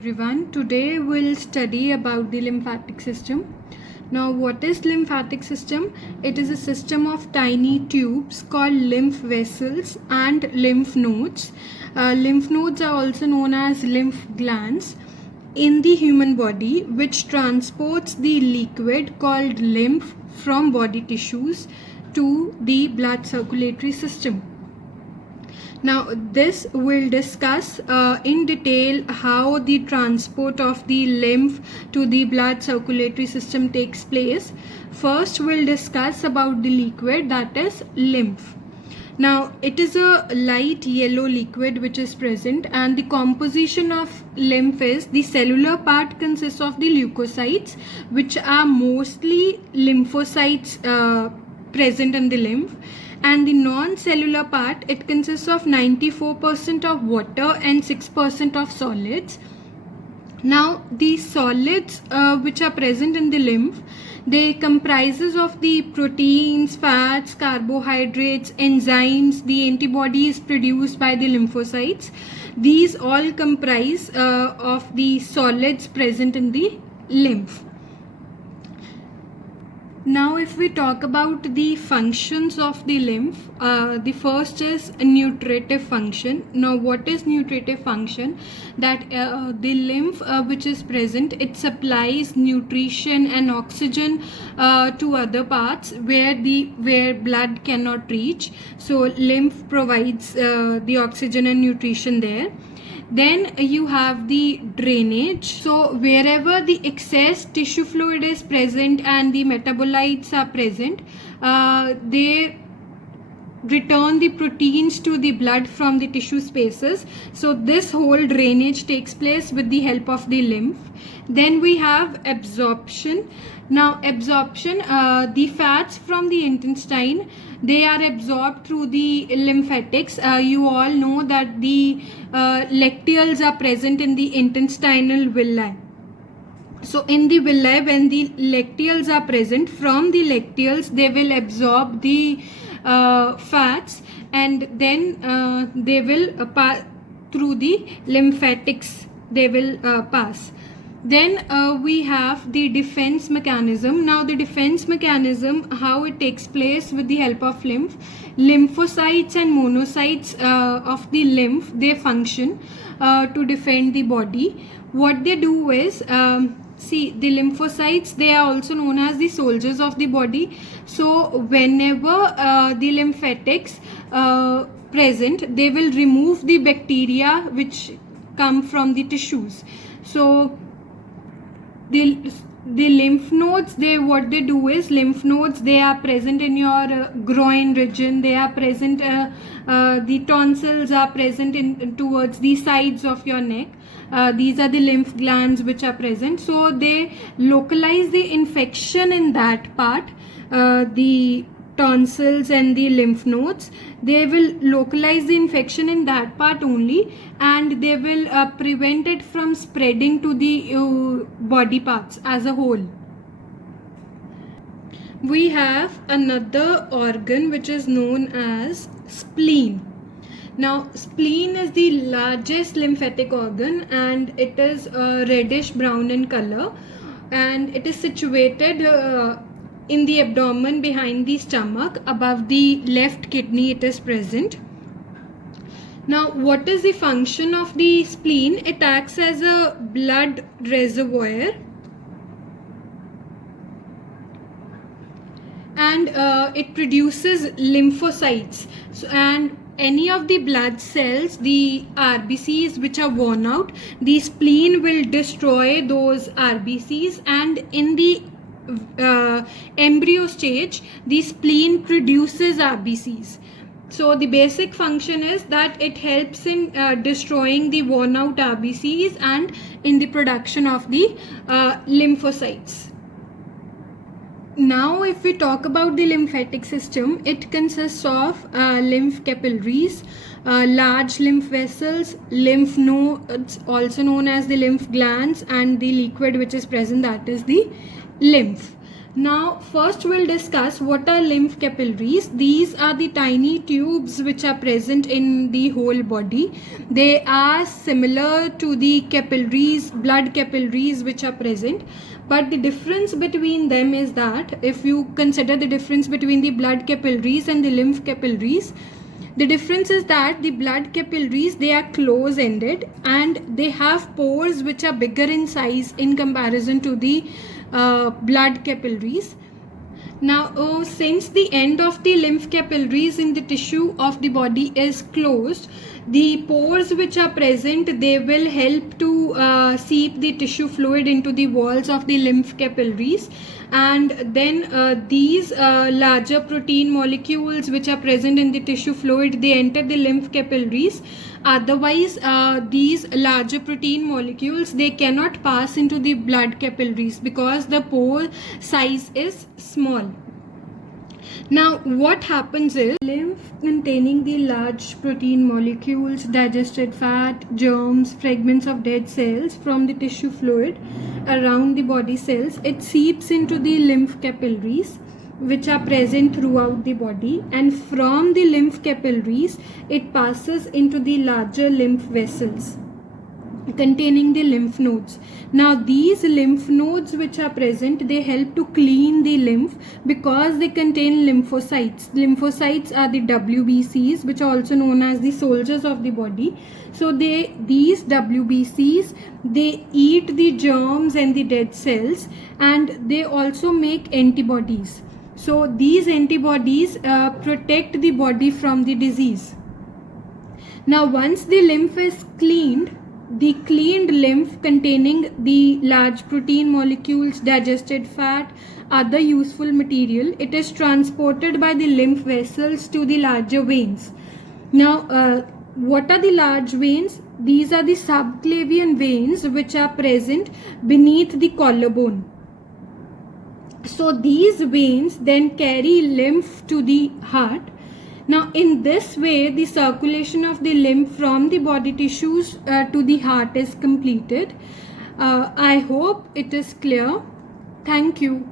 Everyone, today we'll study about the lymphatic system. Now, what is lymphatic system? It is a system of tiny tubes called lymph vessels and lymph nodes. Lymph nodes are also known as lymph glands in the human body, which transports the liquid called lymph from body tissues to the blood circulatory system. Now, this will discuss in detail how the transport of the lymph to the blood circulatory system takes place. First, we'll discuss about the liquid, that is lymph. Now, it is a light yellow liquid which is present, and the composition of lymph is the cellular part consists of the leukocytes, which are mostly lymphocytes present in the lymph, and the non-cellular part, it consists of 94% of water and 6% of solids. Now, the solids which are present in the lymph, they comprises of the proteins, fats, carbohydrates, enzymes, the antibodies produced by the lymphocytes. These all comprise of the solids present in the lymph. Now, if we talk about the functions of the lymph, the first is nutritive function. Now, what is nutritive function? That the lymph which is present, it supplies nutrition and oxygen to other parts where blood cannot reach. So, lymph provides the oxygen and nutrition there. Then you have the drainage. So wherever the excess tissue fluid is present and the metabolites are present, they return the proteins to the blood from the tissue spaces. So this whole drainage takes place with the help of the lymph. Then we have absorption. Now absorption, the fats from the intestine, they are absorbed through the lymphatics. You all know that the lacteals are present in the intestinal villi. So in the villi, when the lacteals are present, from the lacteals they will absorb the fats, and then they will pass through the lymphatics, they will pass. Then we have the defense mechanism. Now the defense mechanism, how it takes place with the help of lymph. Lymphocytes and monocytes of the lymph, they function to defend the body. What they do is, see, the lymphocytes, they are also known as the soldiers of the body. So whenever the lymphatics present, they will remove the bacteria which come from the tissues. So the lymph nodes, what they do is, lymph nodes, they are present in your groin region, they are present, the tonsils are present in towards the sides of your neck. These are the lymph glands which are present. So they localize the infection in that part, the tonsils and the lymph nodes. They will localize the infection in that part only, and they will prevent it from spreading to the body parts as a whole. We have another organ which is known as spleen. Now, spleen is the largest lymphatic organ, and it is reddish brown in color, and it is situated in the abdomen behind the stomach. Above the left kidney it is present. Now, what is the function of the spleen? It acts as a blood reservoir, and it produces lymphocytes. So, and any of the blood cells, the RBCs which are worn out, the spleen will destroy those RBCs, and in the embryo stage, the spleen produces RBCs. So the basic function is that it helps in destroying the worn out RBCs and in the production of the lymphocytes. Now, if we talk about the lymphatic system, it consists of lymph capillaries, large lymph vessels, lymph nodes, also known as the lymph glands, and the liquid which is present, that is the lymph. Now, first we'll discuss what are lymph capillaries. These are the tiny tubes which are present in the whole body. They are similar to the capillaries, blood capillaries which are present. But the difference between them is that if you consider the difference between the blood capillaries and the lymph capillaries, the difference is that the blood capillaries, they are close ended and they have pores which are bigger in size in comparison to the blood capillaries. Now, since the end of the lymph capillaries in the tissue of the body is closed, the pores which are present, they will help to seep the tissue fluid into the walls of the lymph capillaries, and then these larger protein molecules which are present in the tissue fluid, they enter the lymph capillaries. Otherwise, these larger protein molecules, they cannot pass into the blood capillaries because the pore size is small. Now, what happens is lymph containing the large protein molecules, digested fat, germs, fragments of dead cells from the tissue fluid around the body cells, it seeps into the lymph capillaries which are present throughout the body, and from the lymph capillaries it passes into the larger lymph vessels containing the lymph nodes. Now, these lymph nodes which are present, they help to clean the lymph because they contain lymphocytes. Lymphocytes are the WBCs, which are also known as the soldiers of the body. So these WBCs, they eat the germs and the dead cells, and they also make antibodies. So these antibodies protect the body from the disease. Now, once the lymph is cleaned, the cleaned lymph containing the large protein molecules, digested fat, other useful material, it is transported by the lymph vessels to the larger veins. Now, what are the large veins? These are the subclavian veins which are present beneath the collarbone. So these veins then carry lymph to the heart. Now, in this way, the circulation of the lymph from the body tissues to the heart is completed. I hope it is clear. Thank you.